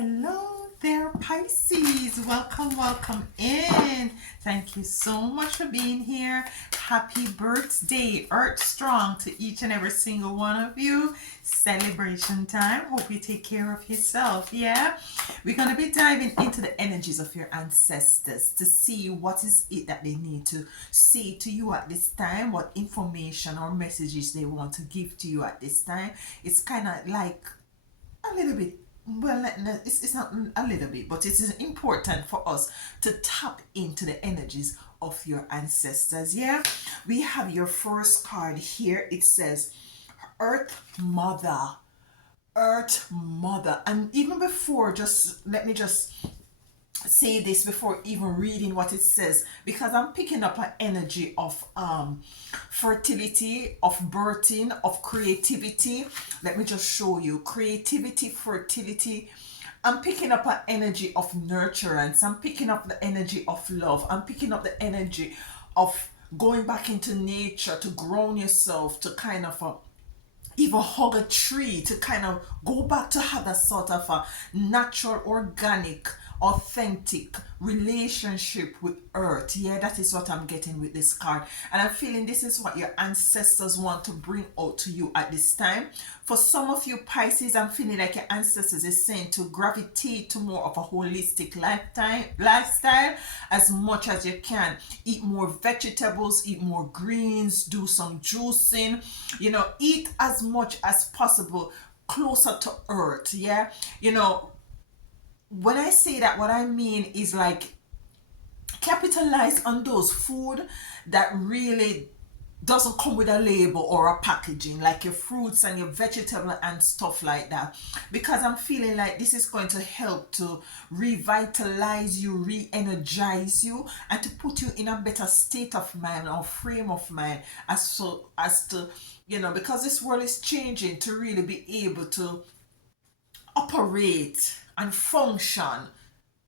Hello there, Pisces. Welcome, welcome in. Thank you so much for being here. Happy birthday, Earth Strong, to each and every single one of you. Celebration time. Hope you take care of yourself. Yeah, we're going to be diving into the energies of your ancestors to see what is it that they need to say to you at this time, what information or messages they want to give to you at this time. It's kind of like a little bit, well, it's not a little bit, but it is important for us to tap into the energies of your ancestors. Yeah, we have your first card here. It says Earth Mother. Earth Mother. And even before, just let me just say this before even reading what it says, because I'm picking up an energy of fertility, of birthing, of creativity. Let me just show you creativity, fertility. I'm picking up an energy of nurturance. I'm picking up the energy of love. I'm picking up the energy of going back into nature to ground yourself, to kind of even hug a tree, to kind of go back to have that sort of a natural, organic, authentic relationship with earth. Yeah, that is what I'm getting with this card, and I'm feeling this is what your ancestors want to bring out to you at this time. For some of you Pisces, I'm feeling like your ancestors is saying to gravitate to more of a holistic lifestyle as much as you can. Eat more vegetables, eat more greens, do some juicing, eat as much as possible closer to earth. Yeah, when I say that, what I mean is like capitalize on those food that really doesn't come with a label or a packaging, like your fruits and your vegetable and stuff like that, because I'm feeling like this is going to help to revitalize you, re-energize you, and to put you in a better state of mind or frame of mind as to because this world is changing, to really be able to operate and function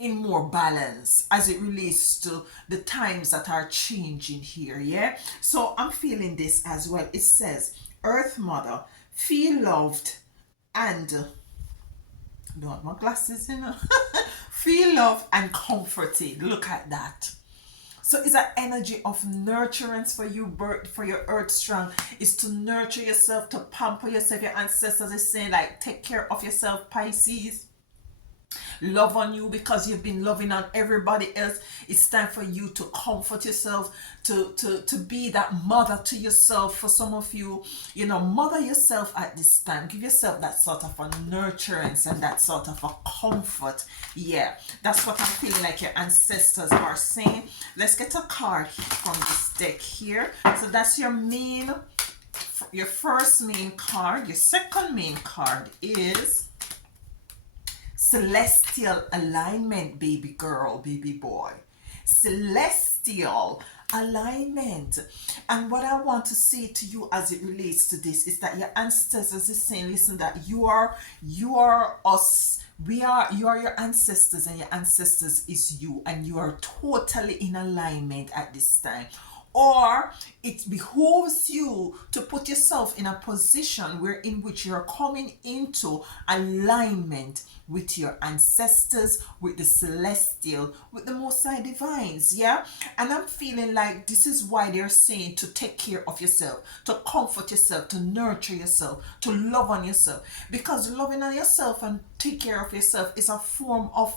in more balance as it relates to the times that are changing here. Yeah, so I'm feeling this as well. It says, Earth Mother, feel loved and don't have my glasses, feel loved and comforted. Look at that. So it's an energy of nurturance for you, for your Earth Strong, is to nurture yourself, to pamper yourself. Your ancestors is saying, like, take care of yourself, Pisces. Love on you, because you've been loving on everybody else. It's time for you to comfort yourself, to be that mother to yourself. For some of you, mother yourself at this time. Give yourself that sort of a nurturance and that sort of a comfort. Yeah, that's what I'm feeling like your ancestors are saying. Let's get a card from this deck here. So that's your first main card. Your second main card is Celestial alignment, baby girl, baby boy. Celestial alignment. And what I want to say to you as it relates to this is that your ancestors is saying, listen, that you are us. You are your ancestors, and your ancestors is you, and you are totally in alignment at this time. Or it behooves you to put yourself in a position in which you're coming into alignment with your ancestors, with the celestial, with the Most High Divines. Yeah, and I'm feeling like this is why they're saying to take care of yourself, to comfort yourself, to nurture yourself, to love on yourself, because loving on yourself and take care of yourself is a form of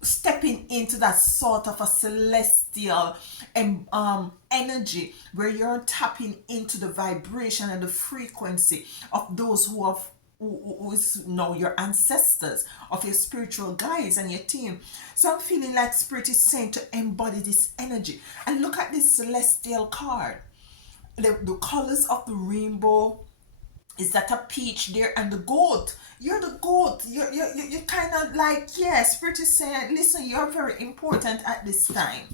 stepping into that sort of a celestial energy, where you're tapping into the vibration and the frequency of those who is now your ancestors, of your spiritual guides and your team. So I'm feeling like Spirit is saying to embody this energy. And look at this celestial card. The colors of the rainbow. Is that a peach there? And the goat. You're the goat. You're kind of like, yeah, Spirit is saying, listen, you're very important at this time.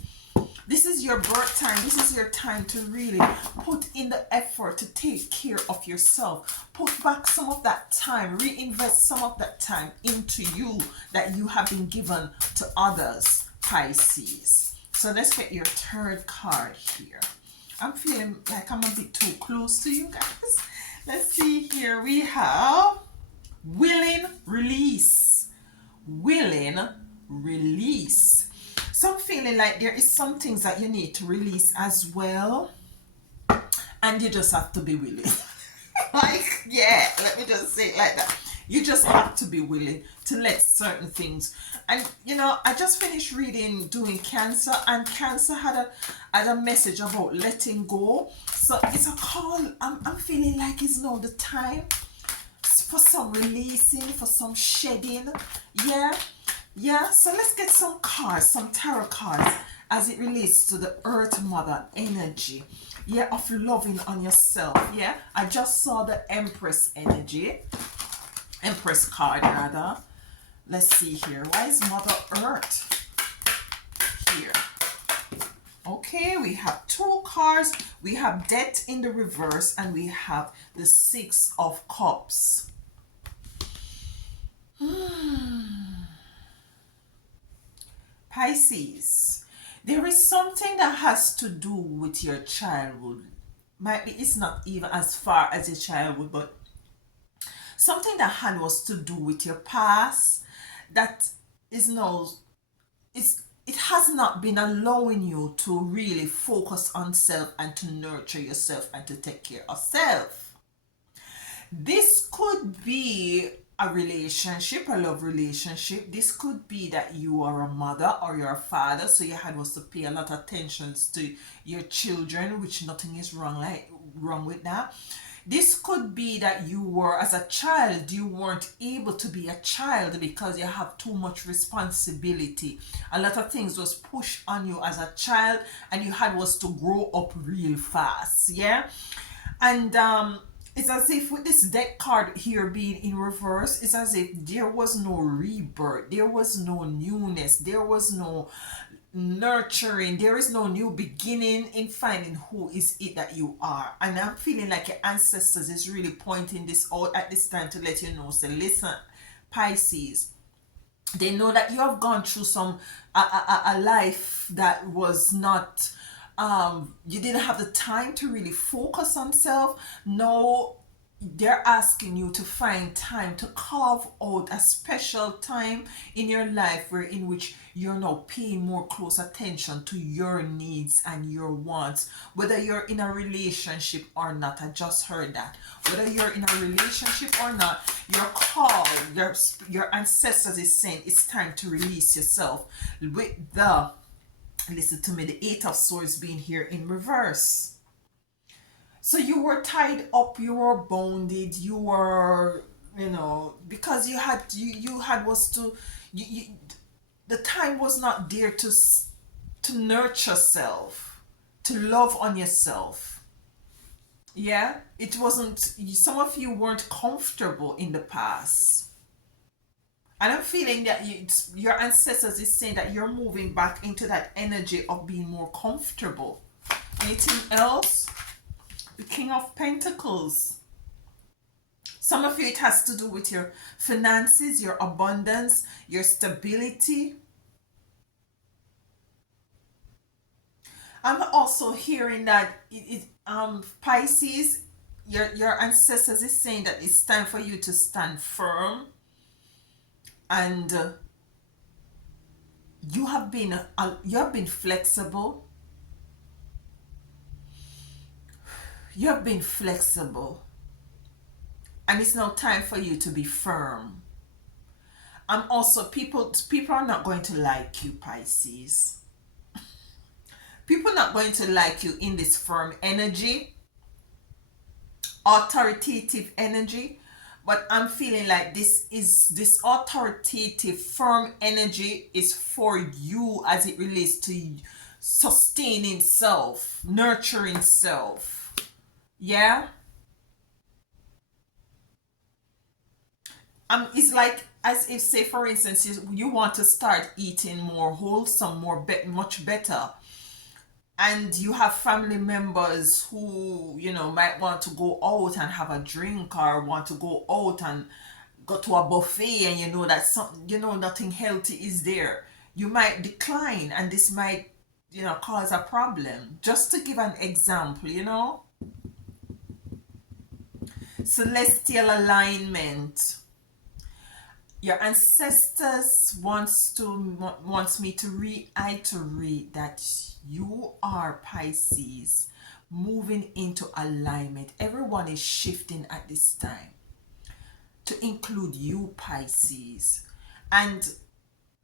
This is your birth time. This is your time to really put in the effort to take care of yourself. Put back some of that time. Reinvest some of that time into you that you have been given to others, Pisces. So let's get your third card here. I'm feeling like I'm a bit too close to you guys. Let's see here. We have willing release. release. So I'm feeling like there is some things that you need to release as well, and you just have to be willing. Like, yeah, let me just say it like that. You just have to be willing to let certain things. And you know, I just finished reading doing Cancer, and Cancer had a message about letting go. So it's a call. I'm feeling like it's now the time for some releasing, for some shedding. Yeah, yeah. So let's get some cards, some tarot cards, as it relates to the Earth Mother energy. Yeah, of loving on yourself. Yeah, I just saw the Empress energy, Empress card rather. Let's see here. Why is Mother Earth here? Okay, we have two cards. We have Death in the reverse, and we have the Six of Cups. Pisces, there is something that has to do with your childhood. Might be it's not even as far as your childhood, but something that had was to do with your past that is now it's it has not been allowing you to really focus on self and to nurture yourself and to take care of self. This could be a relationship, a love relationship. This could be that you are a mother or you're a father, so you had was to pay a lot of attention to your children, which nothing is wrong with that. This could be that you were, as a child, you weren't able to be a child because you have too much responsibility. A lot of things was pushed on you as a child, and you had was to grow up real fast. Yeah, and it's as if with this deck card here being in reverse, it's as if there was no rebirth, there was no newness, there was no nurturing, there is no new beginning in finding who is it that you are. And I'm feeling like your ancestors is really pointing this out at this time to let you know, say, listen, Pisces, they know that you have gone through some a life that was not you didn't have the time to really focus on self. No, they're asking you to find time to carve out a special time in your life where in which you're now paying more close attention to your needs and your wants, whether you're in a relationship or not. I just heard that, whether you're in a relationship or not, your call, your ancestors is saying it's time to release yourself. With the, listen to me, the Eight of Swords being here in reverse. So you were tied up, you were bounded, you were, you know, because you had was to you the time was not there to nurture self, to love on yourself. Yeah, it wasn't. Some of you weren't comfortable in the past, and I'm feeling that your ancestors is saying that you're moving back into that energy of being more comfortable. Anything else? The King of Pentacles. Some of you, it has to do with your finances, your abundance, your stability. I'm also hearing that Pisces, your ancestors is saying that it's time for you to stand firm, and you have been flexible. You have been flexible, and it's now time for you to be firm. Also, people are not going to like you, Pisces. People are not going to like you in this firm energy, authoritative energy. But I'm feeling like this authoritative, firm energy is for you as it relates to sustaining self, nurturing self. Yeah, it's like as if, say for instance, you want to start eating more wholesome, much better, and you have family members who, you know, might want to go out and have a drink, or want to go out and go to a buffet, and you know that nothing healthy is there. You might decline, and this might, you know, cause a problem. Just to give an example, you know. Celestial alignment. Your ancestors wants me to reiterate that you are Pisces moving into alignment. Everyone is shifting at this time to include you, Pisces. And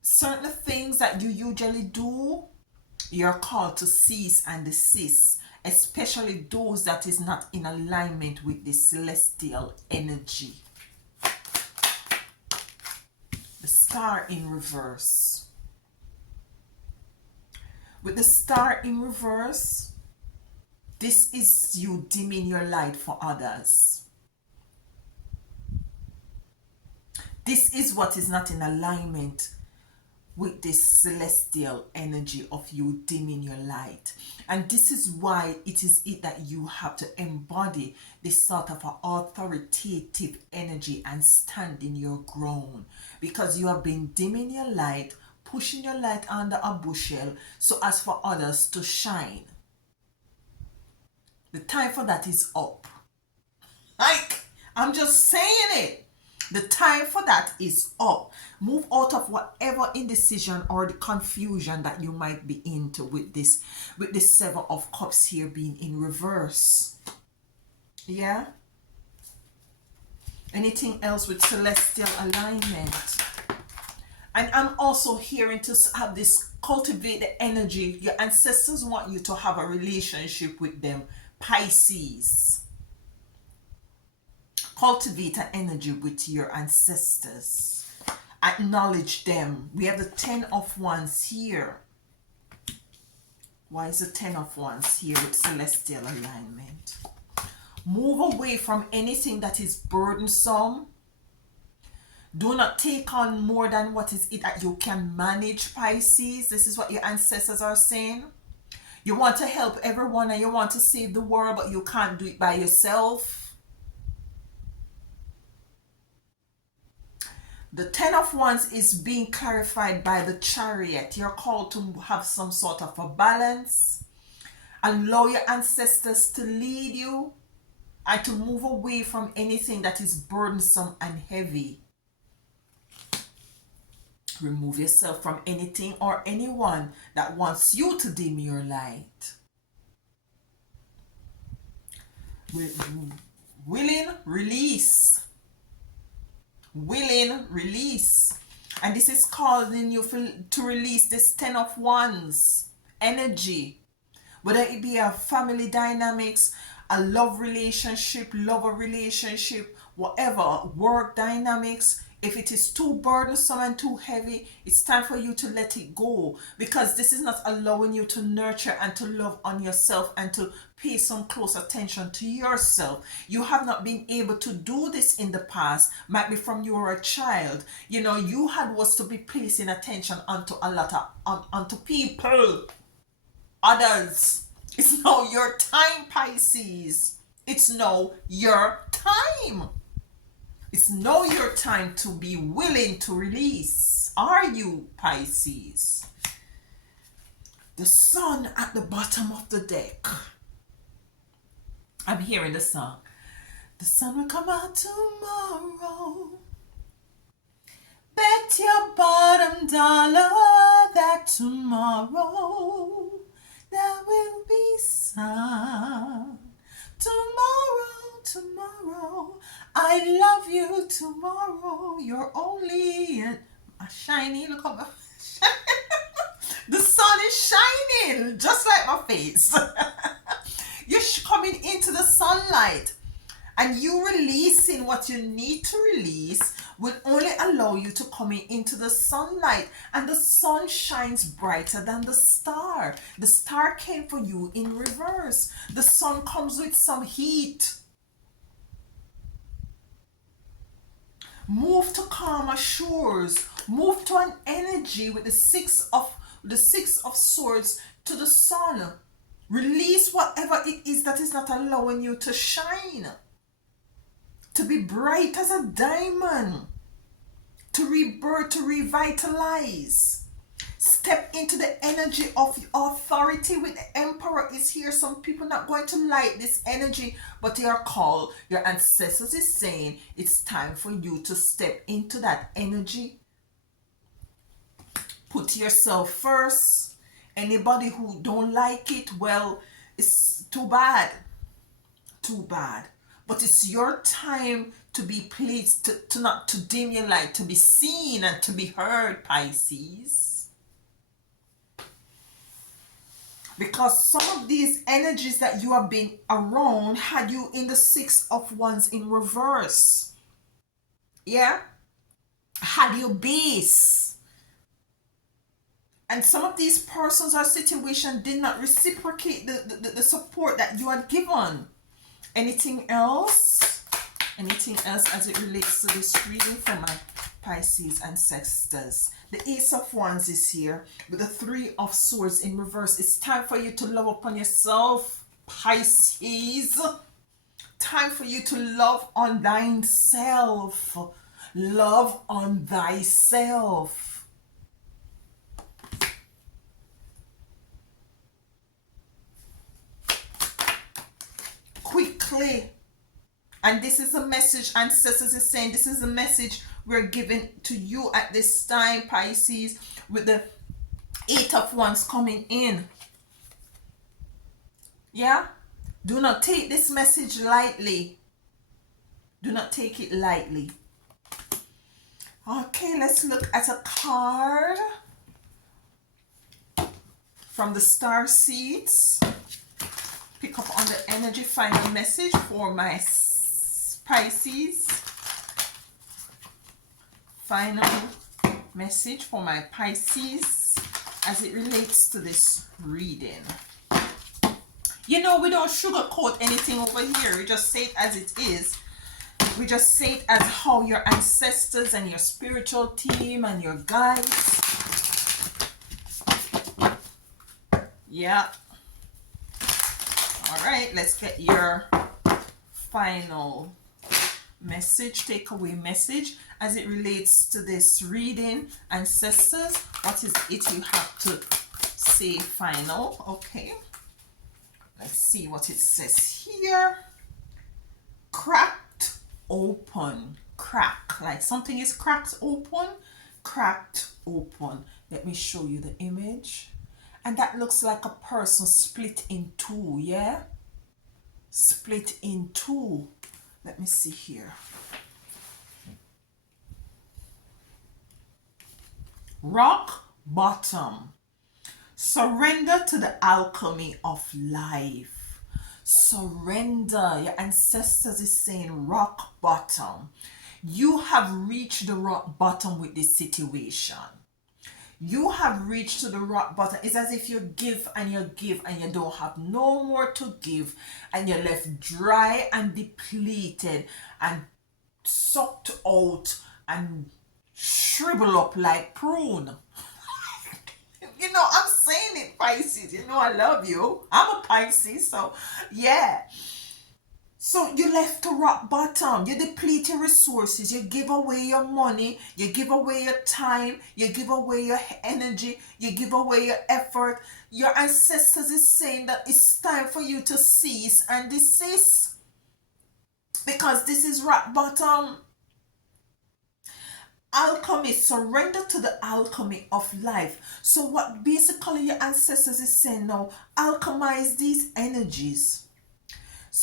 certain things that you usually do, you're called to cease and desist, especially those that is not in alignment with the celestial energy. The star in reverse. With the star in reverse, this is you dimming your light for others. This is what is not in alignment with this celestial energy of you dimming your light. And this is why it is that you have to embody this sort of an authoritative energy and stand in your ground, because you have been dimming your light, pushing your light under a bushel so as for others to shine. The time for that is up. Like, I'm just saying it. The time for that is up. Move out of whatever indecision or the confusion that you might be into with this Seven of Cups here being in reverse. Yeah? Anything else with celestial alignment? And I'm also hearing to have this, cultivate the energy. Your ancestors want you to have a relationship with them, Pisces. Cultivate an energy with your ancestors. Acknowledge them. We have the 10 of Wands here. Why is the 10 of Wands here with celestial alignment? Move away from anything that is burdensome. Do not take on more than what is it that you can manage, Pisces. This is what your ancestors are saying. You want to help everyone and you want to save the world, but you can't do it by yourself. The 10 of Wands is being clarified by the Chariot. You're called to have some sort of a balance. Allow your ancestors to lead you and to move away from anything that is burdensome and heavy. Remove yourself from anything or anyone that wants you to dim your light. Willing, release. Willing, release. And this is causing you to release this 10 of Wands energy. Whether it be a family dynamics, a love relationship, lover relationship, whatever, work dynamics. If it is too burdensome and too heavy, it's time for you to let it go, because this is not allowing you to nurture and to love on yourself and to pay some close attention to yourself. You have not been able to do this in the past. Might be from you were a child. You know, you had was to be placing attention onto a lot of onto people, others. It's now your time, Pisces. It's now your time. It's now your time to be willing to release. Are you, Pisces? The sun at the bottom of the deck. I'm hearing the song. The sun will come out tomorrow. Bet your bottom dollar that tomorrow there will be sun. Tomorrow, I love you tomorrow. You're only a shiny, look how the sun is shining just like my face. You're coming into the sunlight, and you releasing what you need to release will only allow you to come into the sunlight, and the sun shines brighter than the star. The star came for you in reverse. The sun comes with some heat. Move to calmer shores. Move to an energy with the six of swords to the sun. Release whatever it is that is not allowing you to shine, to be bright as a diamond, to rebirth, to revitalize. step into the energy of authority with the Emperor is here. Some people not going to like this energy, but they are called. Your ancestors is saying it's time for you to step into that energy. Put yourself first. Anybody who don't like it, well, it's too bad. Too bad. But it's your time to be pleased, to not to dim your light, to be seen and to be heard, Pisces. Because some of these energies that you have been around had you in the Six of Wands in reverse. Yeah? Had you base. And some of these persons or situations did not reciprocate the support that you had given. Anything else? Anything else as it relates to this reading for my Pisces ancestors? The Ace of Wands is here with the Three of Swords in reverse. It's time for you to love upon yourself, Pisces. Time for you to love on thyself. Love on thyself. Quickly. And this is a message ancestors is saying, this is a message we're giving to you at this time, Pisces, with the Eight of Wands coming in. Yeah? Do not take this message lightly. Do not take it lightly. Okay, let's look at a card from the star seeds. Pick up on the energy, final message for my Pisces. Final message for my Pisces as it relates to this reading. You know, we don't sugarcoat anything over here. We just say it as it is. We just say it as how your ancestors and your spiritual team and your guides. Yeah. All right, let's get your final message, takeaway message as it relates to this reading. Ancestors, what is it you have to say final? Okay. Let's see what it says here. Cracked open. Crack. Like something is cracked open. Cracked open. Let me show you the image. And that looks like a person split in two, yeah? Split in two. Let me see here. Rock bottom. Surrender to the alchemy of life. Surrender. Your ancestors is saying rock bottom. You have reached the rock bottom with this situation. You have reached to the rock bottom. It's as if you give and you give and you don't have no more to give, and you're left dry and depleted and sucked out and shrivel up like prune. You know, I'm saying it, Pisces. You know I love you. I'm a Pisces, so yeah. So you left to rock bottom. You deplete your resources. You give away your money. You give away your time. You give away your energy. You give away your effort. Your ancestors is saying that it's time for you to cease and desist. Because this is rock bottom. Alchemy, surrender to the alchemy of life. So what basically your ancestors is saying now, alchemize these energies.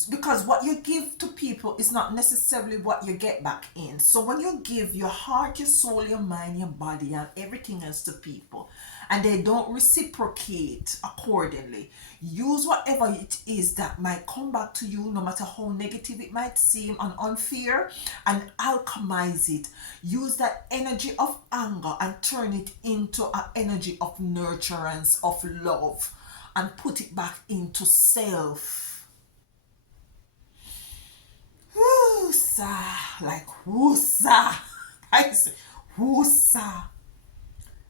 Because what you give to people is not necessarily what you get back in. So when you give your heart, your soul, your mind, your body, and everything else to people, and they don't reciprocate accordingly, use whatever it is that might come back to you, no matter how negative it might seem and unfair, and alchemize it. Use that energy of anger and turn it into an energy of nurturance, of love, and put it back into self. Woosa, like woosa. I say woosa.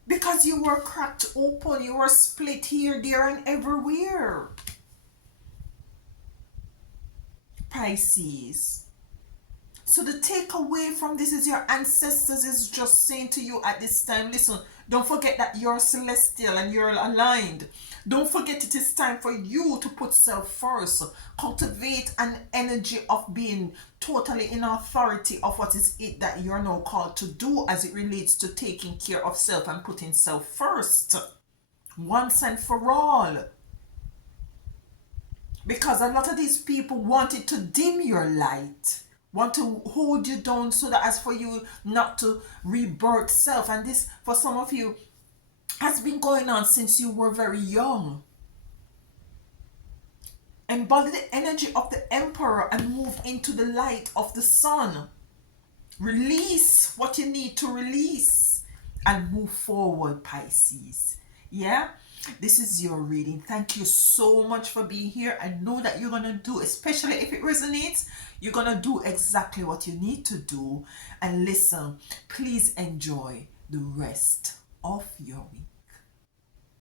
Because you were cracked open, you were split here, there, and everywhere. Pisces. So the takeaway from this is your ancestors is just saying to you at this time, listen, don't forget that you're celestial and you're aligned. Don't forget it is time for you to put self first. Cultivate an energy of being totally in authority of what is it that you're now called to do as it relates to taking care of self and putting self first. Once and for all. Because a lot of these people wanted to dim your light, want to hold you down so that as for you not to rebirth self. And this, for some of you, has been going on since you were very young. Embody the energy of the emperor and move into the light of the sun. Release what you need to release and move forward, Pisces. Yeah, this is your reading. Thank you so much for being here. I know that you're gonna do, especially if it resonates, you're gonna do exactly what you need to do. And listen, please enjoy the rest of your week.